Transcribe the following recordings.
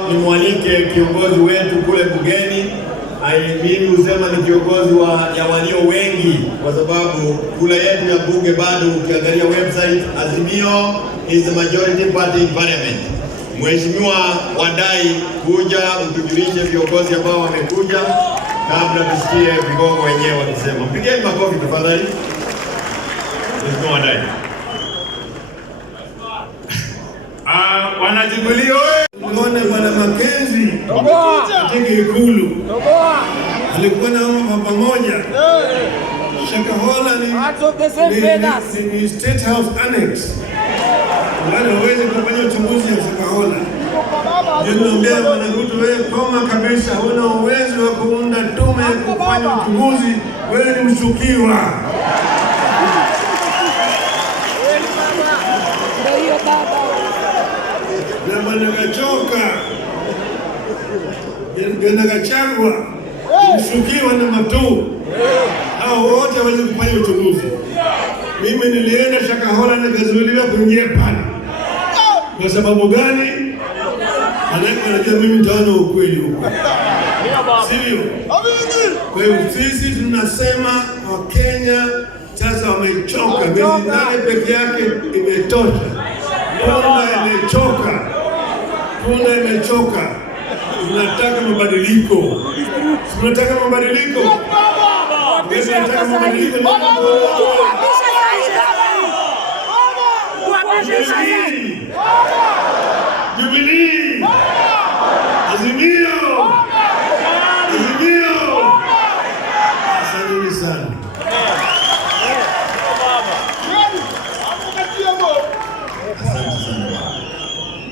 Nimwalike kiongozi wetu kule bungeni. Mimi husema ni kiongozi ya walio wengi, kwa sababu kula yetu ya bunge bado ukiangalia website Azimio is the majority party in parliament. Mheshimiwa Wadai, kuja utujulishe viongozi ambao wamekuja kabla tusikie vigogo wenyewe wakisema. Mpigeni makofi tafadhali. Mheshimiwa Wadai. Wanajibulio tunaona bwana Makenzi katika Ikulu alikuwa na pamoja. Shakahola ni State House Annex, wale waweze kufanya uchunguzi wa Shakahola. Ndio tunaambia bwana Ruto, wewe koma kabisa, huna uwezo wa kuunda tume ya kufanya uchunguzi, wewe ni mshukiwa. Gachagua mshukiwa na Matu, hao wote waweze kufanya uchunguzi. Mimi nilienda Shakahola na kazuiliwa kuingia pale. Kwa sababu gani? Anajua mimi nitaona ukweli huko, sivyo? Kwa hiyo sisi tunasema Wakenya sasa wamechoka. Miezi 8 peke yake imetosha. Punda imechoka. Tunataka mabadiliko. Tunataka mabadiliko. Tunataka mabadiliko. Jubilee. Azimio. Asante sana.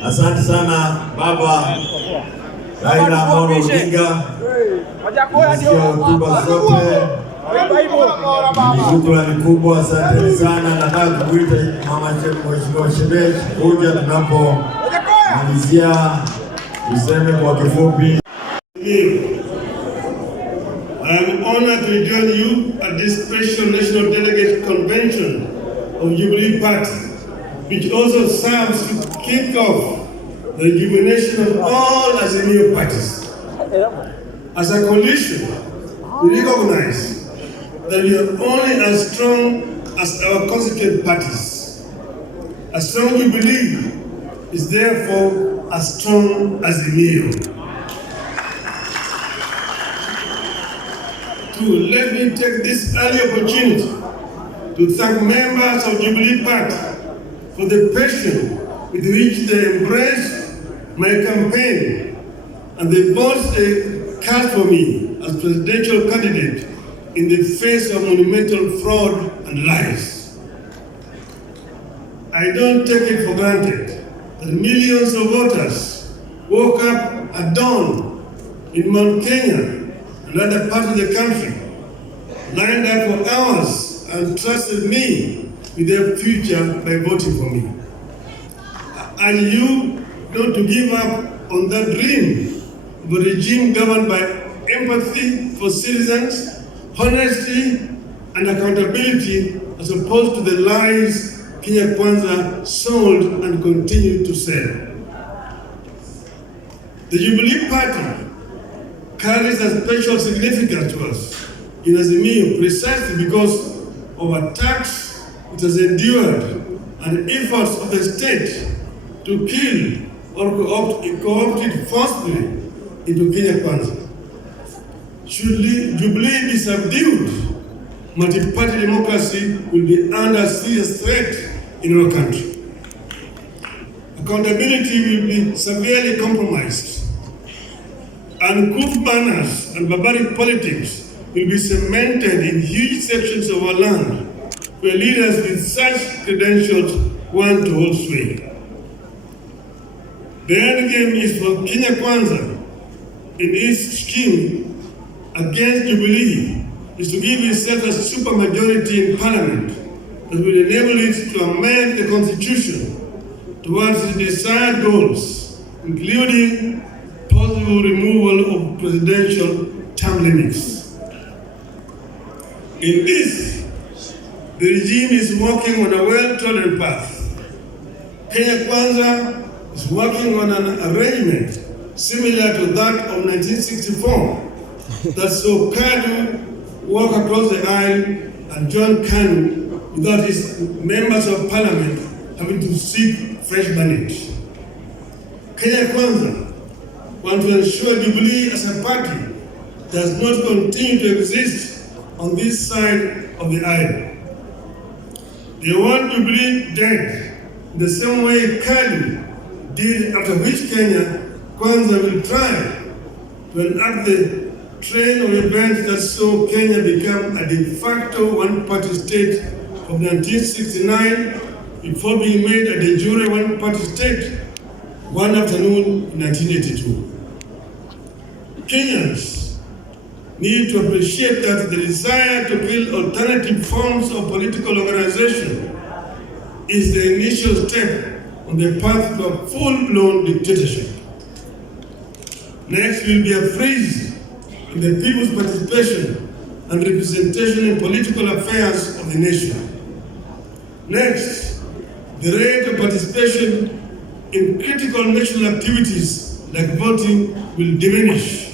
Asante sana Baba Raila Odinga. Hotuba zote ni shukrani kubwa, asante sana. Nataka kuita mama Mheshimiwa Sepik kuja tunapomalizia, tuseme kwa kifupi. I am honored to join you at this special National Delegate Convention of Jubilee Party, which also serves to kick off the rejuvenation of all Azimio parties. As a coalition, we recognize that we are only as strong as our constituent parties. A strong Jubilee is therefore as strong as Azimio. Let me take this early opportunity to thank members of Jubilee Party for the passion with which they embraced my campaign and they voted a cast for me as presidential candidate in the face of monumental fraud and lies. I don't take it for granted that millions of voters woke up at dawn in Mount Kenya and other parts of the country, lined up for hours and trusted me with their future by voting for me. And you not to give up on that dream of a regime governed by empathy for citizens, honesty and accountability, as opposed to the lies Kenya Kwanza sold and continued to sell. The Jubilee Party carries a special significance to us in Azimio precisely because of attacks it has endured and efforts of the state to kill or co-opt it forcibly into Kenya Kwanza. Should Jubilee be subdued, multi-party democracy will be under serious threat in our country. Accountability will be severely compromised. Uncouth banners and barbaric politics will be cemented in huge sections of our land where leaders with such credentials want to hold sway. The end game is for Kenya Kwanza in its scheme against Jubilee is to give itself a supermajority in parliament that will enable it to amend the constitution towards its desired goals, including possible removal of presidential term limits. In this, the regime is working on a well-trodden path. Kenya Kwanza is working on an arrangement similar to that of 1964, that saw Kanu walk across the aisle and join Kanu without his members of parliament having to seek fresh mandate. Kenya Kwanza want to ensure Jubilee as a party does not continue to exist on this side of the aisle. They want Jubilee dead in the same way Kanu did, after which Kenya Kwanza will try to enact the train of events that saw Kenya become a de facto one-party state from 1969 before being made a de jure one-party state one afternoon in 1982. Kenyans need to appreciate that the desire to build alternative forms of political organization is the initial step on the path to a full-blown dictatorship. Next will be a freeze in the people's participation and representation in political affairs of the nation. Next, the rate of participation in critical national activities like voting will diminish.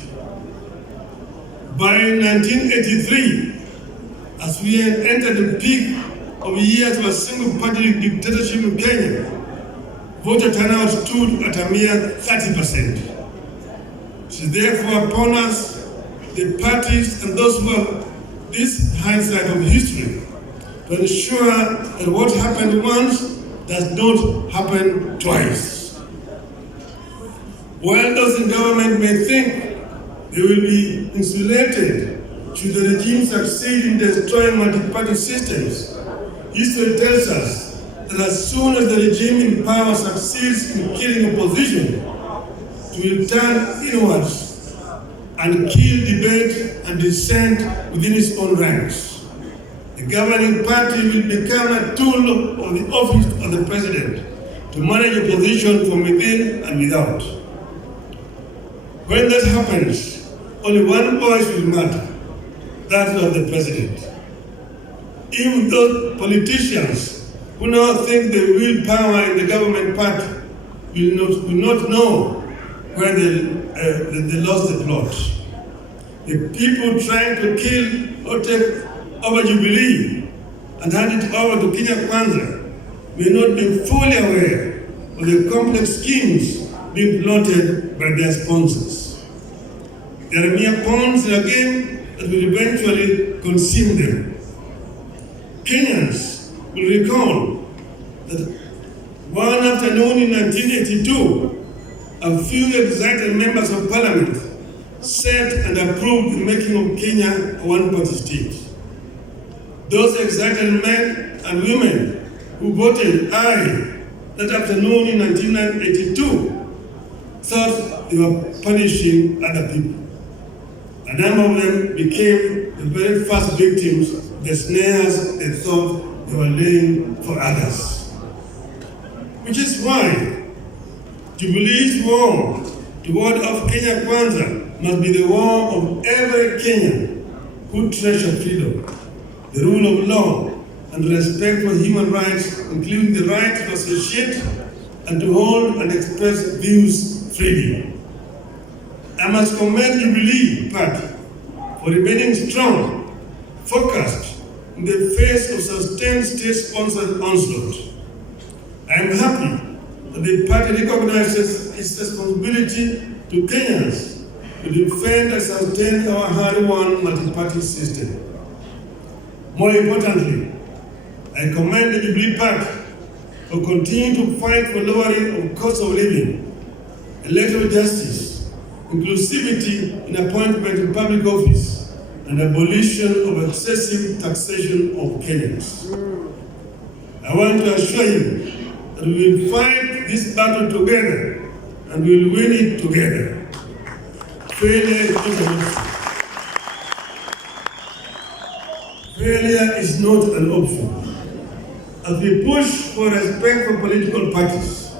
By 1983, as we had entered the peak of years of a single-party dictatorship in Kenya, voter turnout stood at a mere 30%. It is therefore upon us, the parties and those who have this hindsight of history, to ensure that what happened once does not happen twice. While those in government may think they will be insulated should the regime succeed in destroying multi-party systems, history tells us that as soon as the regime in power succeeds in killing opposition, it will turn inwards and kill debate and dissent within its own ranks. The governing party will become a tool of the office of the president to manage opposition from within and without. When that happens, only one voice will matter, that of the president. Even those politicians who now think they will power in the government party will not know where they lost the plot. The people trying to kill or take over Jubilee and hand it over to Kenya Kwanza may not be fully aware of the complex schemes being plotted by their sponsors. They are mere pawns in a game that will eventually consume them. Kenyans will recall that one afternoon in 1982, a few excited members of parliament set and approved the making of Kenya a one-party state. Those excited men and women who voted aye that afternoon in 1982 thought they were punishing other people. A number of them became the very first victims of the snares they thought they were laying for others. Which is why Jubilee's war toward of Kenya Kwanza must be the war of every Kenyan who treasure freedom, the rule of law, and respect for human rights, including the right to associate and to hold and express views freely. I must commend Jubilee Party for remaining strong, focused in the face of sustained state-sponsored onslaught. I am happy that the party recognizes its responsibility to Kenyans to defend and sustain our hard-won multi-party system. More importantly, I commend the Jubilee Party for continuing to fight for lowering of cost of living, electoral justice, inclusivity in appointment in public office, and abolition of excessive taxation of Kenyans. I want to assure you that we will fight this battle together and we will win it together. Failure is not an option. Failure is not an option. As we push for respect for political parties,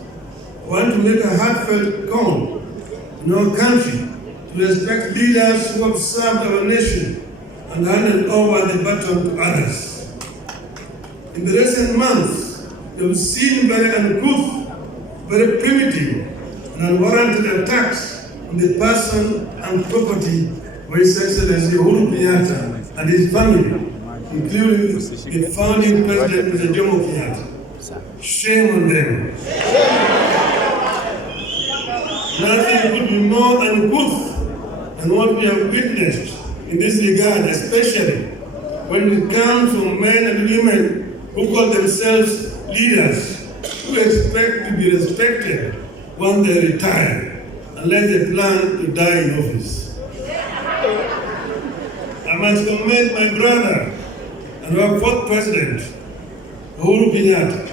I want to make a heartfelt call in our country to respect leaders who have served our nation and handed over the baton to others. In the recent months, we have seen very uncouth, very primitive, and unwarranted attacks in the person and property of His Excellency Uhuru Kenyatta and his family, including the founding president, Mr. Jomo Kenyatta. Shame on them. Nothing could be more uncouth than what we have witnessed in this regard, especially when it comes from men and women who call themselves leaders, who expect to be respected when they retire, unless they plan to die in office. I must commend my brother and our fourth president, Uhuru Kenyatta,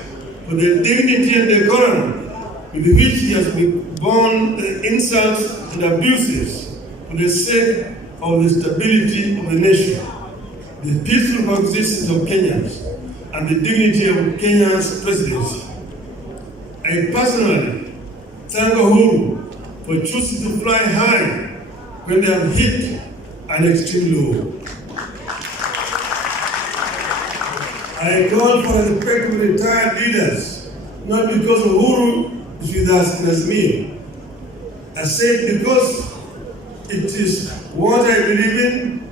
for the dignity and decorum with which he has borne the insults and abuses for the sake of the stability of the nation, the peaceful coexistence of Kenyans, and the dignity of Kenya's presidency. I personally thank Uhuru for choosing to fly high when they have hit an extreme low. I call for respect to retired leaders, not because Uhuru is with us in Azimio. I said because it is what I believe in,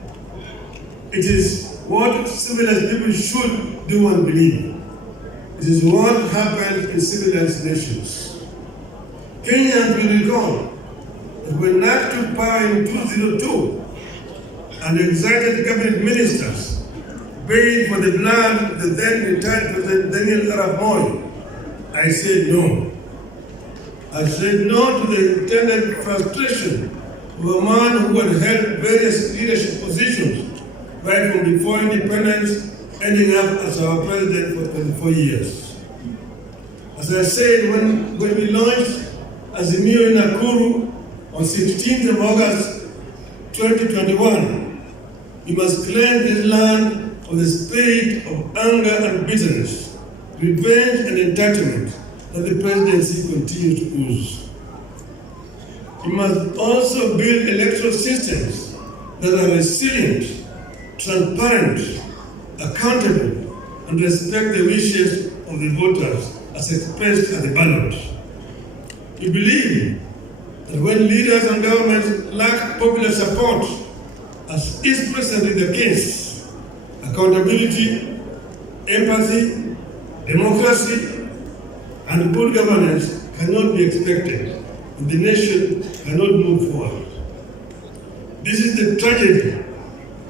it is what civilized people should do and believe. It is what happened in civilized nations. Kenyans will recall that when Nat took power in 2002 and excited cabinet ministers paid for the blood of the then retired President Daniel Arap Moi, I said no. I said no to the intended frustration of a man who had held various leadership positions right from before independence, ending up as our president for 24 years. As I said when we launched Azimio in Nakuru on 16th of August 2021, we must cleanse this land of the spirit of anger and bitterness, revenge and entitlement that the presidency continues to use. We must also build electoral systems that are resilient, transparent, accountable, and respect the wishes of the voters as expressed at the ballot. We believe that when leaders and governments lack popular support, as is presently the case, accountability, empathy, democracy, and good governance cannot be expected, and the nation cannot move forward. This is the tragedy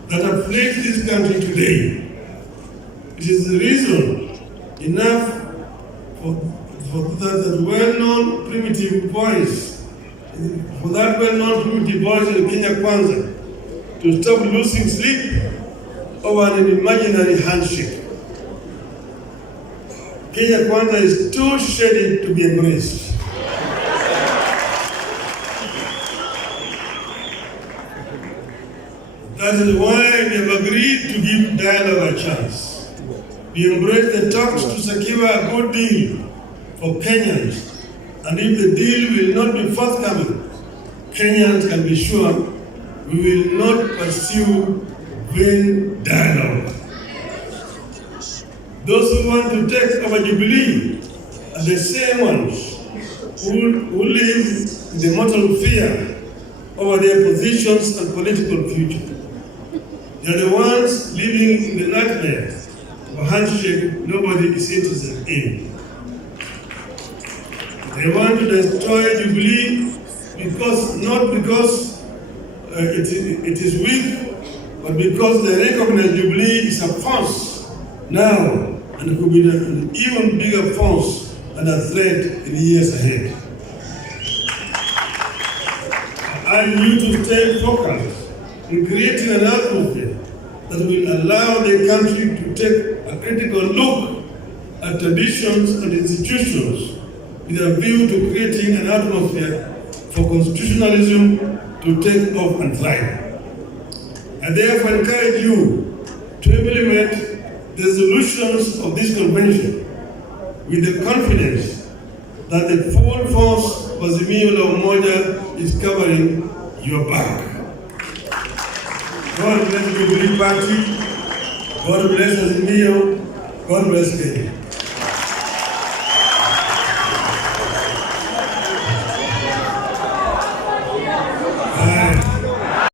that afflicts this country today. It is the reason enough for that well-known primitive voice, in the Kenya Kwanza, to stop losing sleep over an imaginary handshake. Kenya Kwanza is too shady to be embraced. That is why we have agreed to give dialogue a chance. We embrace the talks to secure a good deal for Kenyans, and if the deal will not be forthcoming, Kenyans can be sure we will not pursue vain dialogue. Those who want to take over Jubilee are the same ones who live in the mortal fear over their positions and political future. They are the ones living in the nightmare of a handshake nobody is interested in. They want to destroy Jubilee not because it is weak, but because they recognize Jubilee is a force now, and it could be an even bigger force and a threat in the years ahead. I urge you to stay focused in creating an atmosphere that will allow the country to take a critical look at traditions and institutions with a view to creating an atmosphere for constitutionalism to take off and thrive. I therefore encourage you to implement the solutions of this convention with the confidence that the full force of Azimio la Umoja is covering your back. God bless the Jubilee Party. God bless Azimio. God bless Kenya.